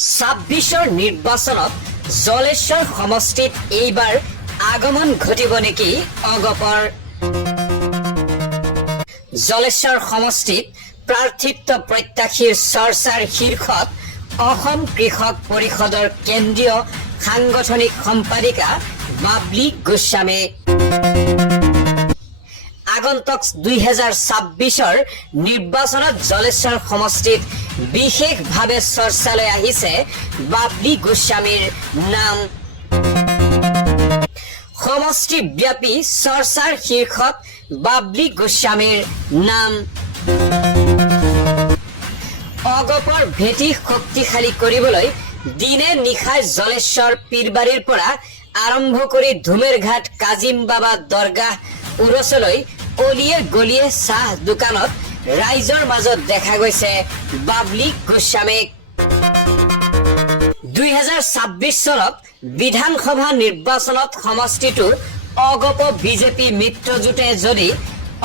২৬ৰ নিৰ্বাচনত জলেশ্বৰ সমষ্টিত এইবাৰ আগমন ঘটিব নেকি অগপৰ। জলেশ্বৰ সমষ্টিত প্ৰাৰ্থিত্ব প্ৰত্যাশীৰ চৰ্চাৰ শীৰ্ষত অসম কৃষক পৰিষদৰ কেন্দ্ৰীয় সাংগঠনিক সম্পাদিকা বাবলি গোস্বামী। আগন্তুক ২০২৬ৰ নিৰ্বাচনত জলেশ্বৰ সমষ্টিত বিশেষভাৱে চৰ্চালৈ আহিছে বাবলি গোস্বামীৰ নাম। সমষ্টিব্যাপী চৰ্চাৰ শীৰ্ষত বাবলি গোস্বামীৰ নাম। অগপৰ ভেটি শক্তিশালী কৰিবলৈ দিনে নিশাই জলেশ্বৰ পীৰবাৰীৰ পৰা আৰম্ভ কৰি ধুমেৰঘাট কাজিম বাবা দৰগাহ উৰচলৈ অলিয়ে গলিয়ে চাহ দোকানত ৰাইজৰ মাজত দেখা গৈছে বাবলি গোস্বামীক। ২০২৬ চনত বিধানসভা নিৰ্বাচনত সমষ্টিটোৰ অগপ বিজেপি মিত্ৰজোঁটে যদি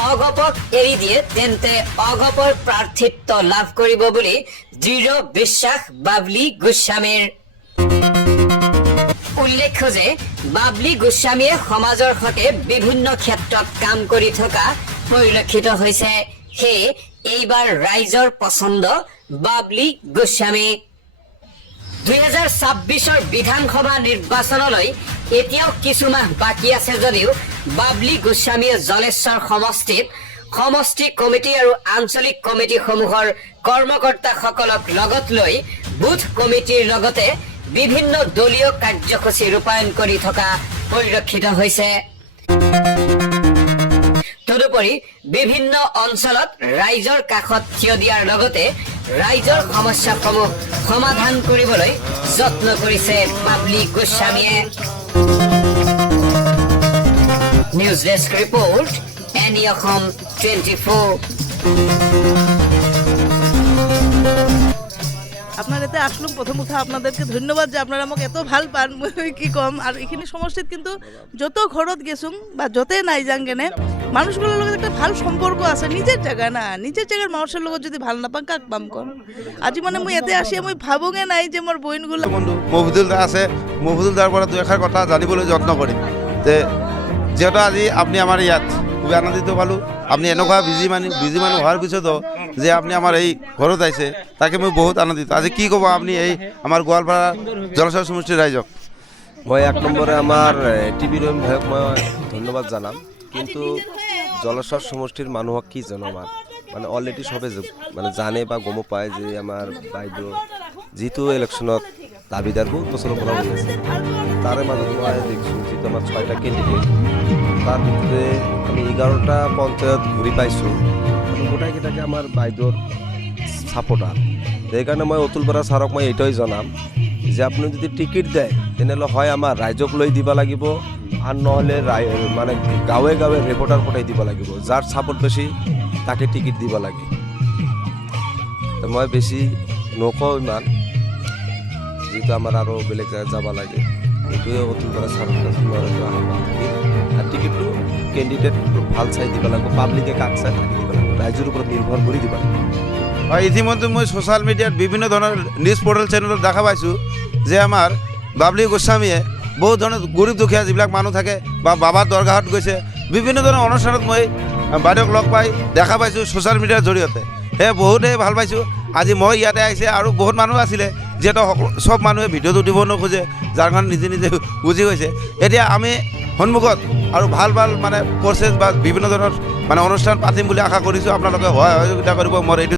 অগপক এৰি দিয়ে তেন্তে অগপৰ প্ৰাৰ্থিত্ব লাভ কৰিব বুলি দৃঢ় বিশ্বাস বাবলি গোস্বামীৰ। উল্লেখ্য যে বাবলি গোস্বামীয়ে সমাজৰ হকে বিভিন্ন ক্ষেত্ৰত কাম কৰি থকা পৰিলক্ষিত হৈছে। সেয়ে এইবাৰ ৰাইজৰ পছন্দ বাবলি গোস্বামী। ২০২৬ৰ বিধানসভা নিৰ্বাচনলৈ এতিয়াও কিছু মাহ বাকী আছে যদিও বাবলি গোস্বামীয়ে জলেশ্বৰ সমষ্টিত সমষ্টি কমিটি আৰু আঞ্চলিক কমিটিসমূহৰ কৰ্মকৰ্তাসকলক লগত লৈ বুথ কমিটিৰ লগতে বিভিন্ন দলীয় কাৰ্যসূচী ৰূপায়ণ কৰি থকা পৰিলক্ষিত হৈছে। তদুপৰি বিভিন্ন অঞ্চলত ৰাইজৰ কাষত থিয় দিয়াৰ লগতে ৰাইজৰ সমস্যাসমূহ সমাধান কৰিবলৈ যত্ন কৰিছে বাবলি গোস্বামীয়ে। News desk report, any Assam 24। আপনার এতে আসলাম প্রথম কথা আপনাদেরকে ধন্যবাদ যে আপনারা আমাকে এত ভাল পান কি কম। আর এখানে সমষ্টিত কিন্তু যত ঘরত গেছুম বা যতে নাই যাং কেনে মানুষগুলোর লগত একটা ভাল সম্পর্ক আছে। নিজের জায়গা না, নিজের জায়গার মানুষের লগত যদি ভাল নাপাম কাক পাম কম। আজি মানে মই এতে আসি মই ভাবোগে নাই যে মোর বইনগুলো বন্ধু মফিদুল দা আছে, মফিদুল দাৰ পৰা দুই এষাৰ কথা জানিবলৈ যত্ন কৰিম। তে যিহেতু আজি আপুনি আমাৰ ইয়াত খুবেই আনন্দিত পালোঁ। আপুনি এনেকুৱা বিজি মানুহ হোৱাৰ পিছতো যে আপুনি আমাৰ এই ঘৰত আহিছে তাকে মই বহুত আনন্দিত। আজি কি ক'ব আপুনি এই আমাৰ গোৱালপাৰা জলেশ্বৰ সমষ্টিৰ ৰাইজক? মই এক নম্বৰে আমাৰ টিভি ৰহিম ভাইক মই ধন্যবাদ জানাম। কিন্তু জলেশ্বৰ সমষ্টিৰ মানুহক কি জনাম মানে অলরেডি সবে মানে জানে বা গম পায় যে আমার বাইদেউ যিটো ইলেকশনত দাবিদার বহুত বছৰৰ পৰা হৈ আছে। তাৰে মাজত মই দেখিছোঁ যিটো আমাৰ ৬টা কেণ্ডিডেট, তাৰ ভিতৰে আমি 11টা পঞ্চায়ত ঘূৰি পাইছোঁ। গোটাইকেইটাকে আমাৰ বাইদেউৰ ছাপোৰ্টাৰ। সেইকাৰণে মই অতুল বৰা ছাৰক মই এইটোৱে জনাম যে আপুনি যদি টিকিট দেয় তেনেহ'লে হয় আমাৰ ৰাইজক লৈ দিব লাগিব, আৰু নহ'লে মানে গাঁৱে গাঁৱে ৰিপৰ্টাৰ পঠাই দিব লাগিব। যাৰ ছাপোৰ্ট বেছি তাকে টিকিট দিব লাগে। তো মই বেছি নকওঁ ইমান, যিটো আমাৰ আৰু বেলেগ জেগাত যাব লাগে। এইটোৱে অতুল বৰা ছাৰৰ কাছে মই আহ্বান থাকিম। আৰু টিকিটটো কেণ্ডিডেট ভাল চাই দিব লাগিব, পাব্লিকে কাক চাই থাকি দিব লাগিব, ৰাইজৰ ওপৰত নিৰ্ভৰ কৰি দিব লাগিব। ইতিমধ্যে মই ছ'চিয়েল মিডিয়াত বিভিন্ন ধৰণৰ নিউজ পৰ্টেল চেনেলত দেখা পাইছোঁ যে আমাৰ বাবলি গোস্বামীয়ে বহুত ধৰণৰ গৰীব দুখীয়া যিবিলাক মানুহ থাকে বা বাবাৰ দৰগাহত গৈছে, বিভিন্ন ধৰণৰ অনুষ্ঠানত মই বাইদেউক লগ পাই দেখা পাইছোঁ ছ'চিয়েল মিডিয়াৰ জৰিয়তে। সেয়ে বহুতেই ভাল পাইছোঁ। আজি মই ইয়াতে আহিছে আৰু বহুত মানুহ আছিলে, যিহেতু চব মানুহে ভিডিঅ'টো দিব নোখোজে, যাৰ কাৰণে নিজে নিজে বুজি গৈছে। এতিয়া আমি সন্মুখত আৰু ভাল ভাল মানে প্ৰচেছ বা বিভিন্ন ধৰণৰ মানে অনুষ্ঠান পাতিম বুলি আশা কৰিছোঁ। আপোনালোকে সহায় সহযোগিতা কৰিব মোৰ এইটো